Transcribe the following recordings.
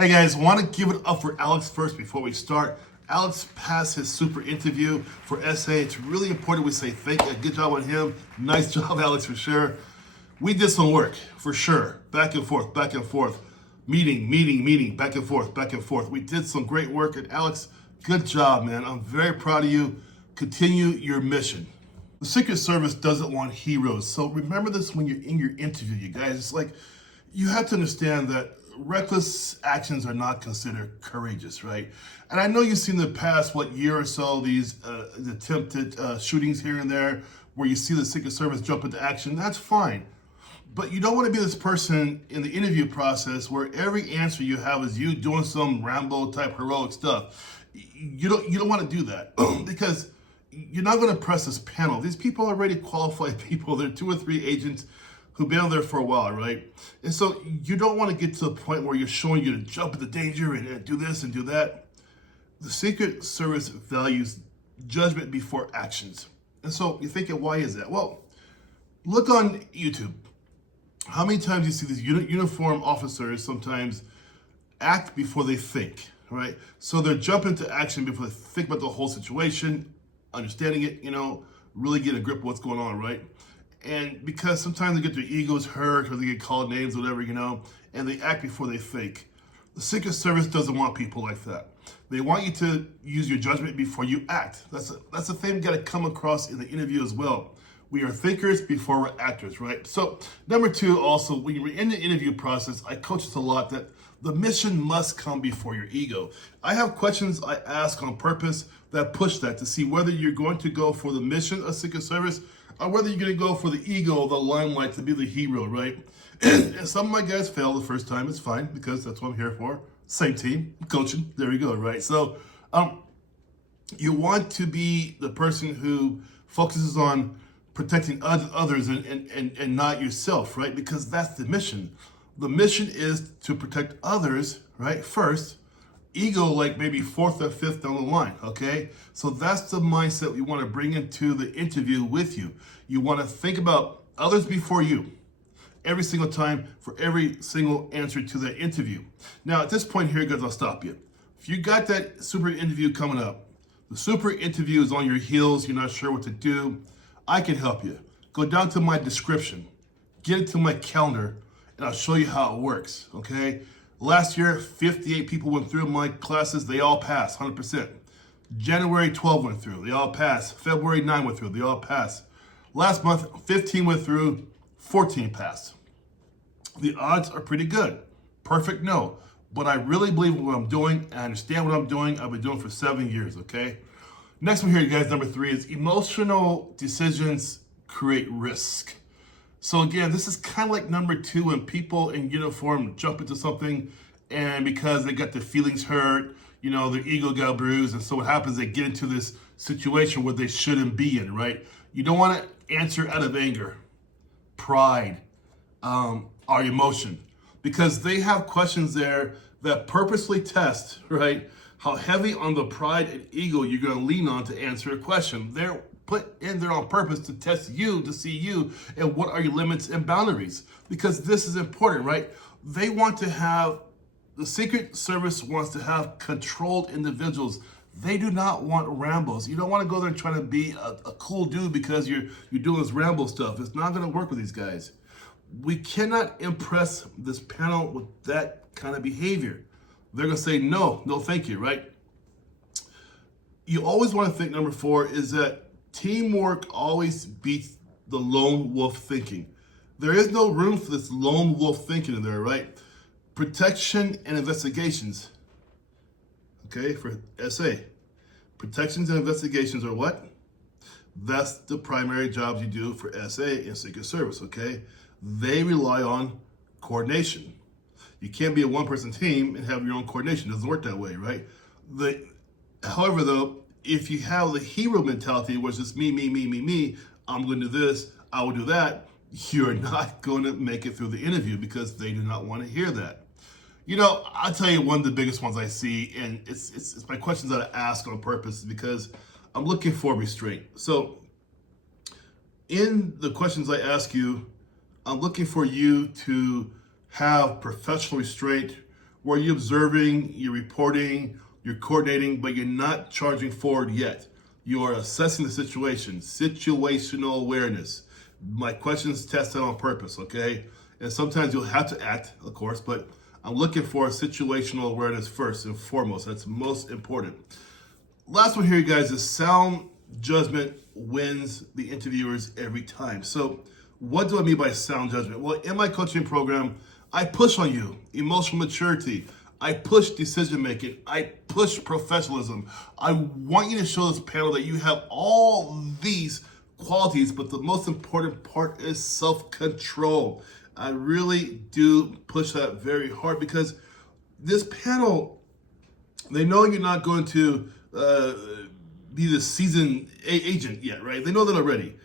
Hey guys, want to give it up for Alex first before we start. Alex passed his super interview for SA. It's really important we say thank you. Good job on him. Nice job, Alex, for sure. We did some work, for sure. Back and forth, back and forth. Meeting, back and forth, back and forth. We did some great work. And Alex, good job, man. I'm very proud of you. Continue your mission. The Secret Service doesn't want heroes. So remember this when you're in your interview, you guys. It's like, you have to understand that reckless actions are not considered courageous, right? And I know you've seen the past, year or so, these attempted shootings here and there where you see the Secret Service jump into action. That's fine. But you don't want to be this person in the interview process where every answer you have is you doing some Rambo type heroic stuff. You don't want to do that because you're not going to impress this panel. These people are already qualified people. They're 2 or 3 agents who've been on there for a while, right? And so you don't want to get to a point where you're showing you to jump into danger and do this and do that. The Secret Service values judgment before actions. And so you're thinking, why is that? Well, look on YouTube. How many times you see these uniformed officers sometimes act before they think, right? So they're jumping into action before they think about the whole situation, understanding it, really get a grip of what's going on, right? And because sometimes they get their egos hurt or they get called names, whatever, and they act before they think. The Secret Service doesn't want people like that. They want you to use your judgment before you act. That's the thing we got to come across in the interview as well. We are thinkers before we're actors, right? So number 2, also, when you're in the interview process, I coach this a lot, that the mission must come before your ego. I have questions I ask on purpose that push that to see whether you're going to go for the mission of Secret Service or whether you're going to go for the ego, the limelight, to be the hero, right? And some of my guys fail the first time. It's fine because that's what I'm here for. Same team, coaching. There we go, right? So you want to be the person who focuses on protecting others and not yourself, right? Because that's the mission. The mission is to protect others, right? First, ego like maybe 4th or 5th down the line, okay? So that's the mindset you want to bring into the interview with you. You want to think about others before you every single time for every single answer to that interview. Now, at this point here, guys, I'll stop you. If you got that super interview coming up, the super interview is on your heels, you're not sure what to do, I can help you. Go down to my description, get into my calendar, and I'll show you how it works, okay? Last year, 58 people went through my classes. They all passed, 100%. January 12 went through. They all passed. February 9 went through. They all passed. Last month, 15 went through, 14 passed. The odds are pretty good. Perfect, no. But I really believe in what I'm doing, and I understand what I'm doing. I've been doing it for 7 years, okay? Next one here, you guys, number 3 is emotional decisions create risk. So again, this is kind of like number 2 when people in uniform jump into something and because they got their feelings hurt, their ego got bruised. And so what happens, they get into this situation where they shouldn't be in, right? You don't want to answer out of anger, pride, or emotion, because they have questions there that purposely test, right, how heavy on the pride and ego you're going to lean on to answer a question. They're put in there on purpose to test you, to see you, and what are your limits and boundaries. Because this is important, right? They want to have, the Secret Service wants to have controlled individuals. They do not want Rambos. You don't want to go there and try to be a cool dude because you're doing this Rambo stuff. It's not going to work with these guys. We cannot impress this panel with that kind of behavior. They're going to say, no, thank you, right? You always want to think, number 4, is that teamwork always beats the lone wolf thinking. There is no room for this lone wolf thinking in there, right? Protection and investigations. Okay, for SA. Protections and investigations are what? That's the primary jobs you do for SA and Secret Service, okay? They rely on coordination. You can't be a one-person team and have your own coordination. It doesn't work that way, right? However, though, if you have the hero mentality, which is me, I'm going to do this, I will do that, you're not going to make it through the interview because they do not want to hear that. I'll tell you one of the biggest ones I see, and it's my questions that I ask on purpose because I'm looking for restraint. So in the questions I ask you, I'm looking for you to have professional restraint where you're observing, you're reporting, you're coordinating, but you're not charging forward yet. You are assessing the situation, situational awareness. My questions tested on purpose, okay? And sometimes you'll have to act, of course, but I'm looking for situational awareness first and foremost. That's most important. Last one here, guys, is sound judgment wins the interviewers every time. So what do I mean by sound judgment? Well, in my coaching program, I push on you emotional maturity. I push decision making. I push professionalism. I want you to show this panel that you have all these qualities, but the most important part is self-control. I really do push that very hard because this panel, they know you're not going to be the seasoned agent yet, right? They know that already.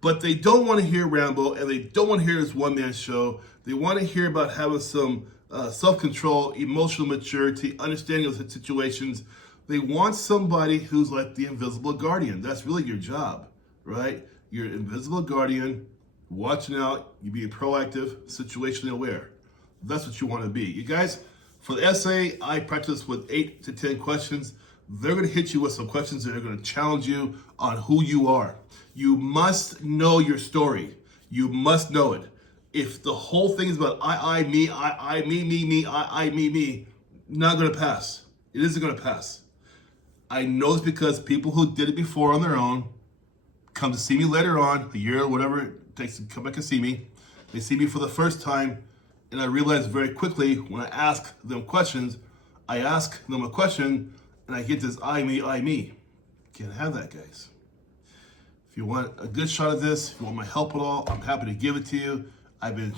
But they don't want to hear Rambo, and they don't want to hear this one-man show. They want to hear about having some self-control, emotional maturity, understanding of the situations. They want somebody who's like the invisible guardian. That's really your job, right? You're an invisible guardian, watching out, you being proactive, situationally aware. That's what you want to be. You guys, for the essay, I practice with 8 to 10 questions. They're going to hit you with some questions that are going to challenge you on who you are. You must know your story. You must know it. If the whole thing is about me, me, not going to pass. It isn't going to pass. I know this because people who did it before on their own come to see me later on, a year or whatever it takes to come back and see me. They see me for the first time, and I realize very quickly when I ask them questions, I ask them a question, and I get this I, me. Can't have that, guys. If you want a good shot of this, if you want my help at all, I'm happy to give it to you. I've been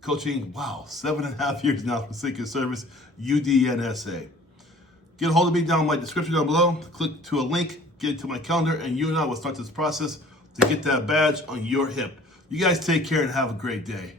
coaching, 7.5 years now for Sync and Service, UDNSA. Get a hold of me down in my description down below. Click to a link, get it to my calendar, and you and I will start this process to get that badge on your hip. You guys take care and have a great day.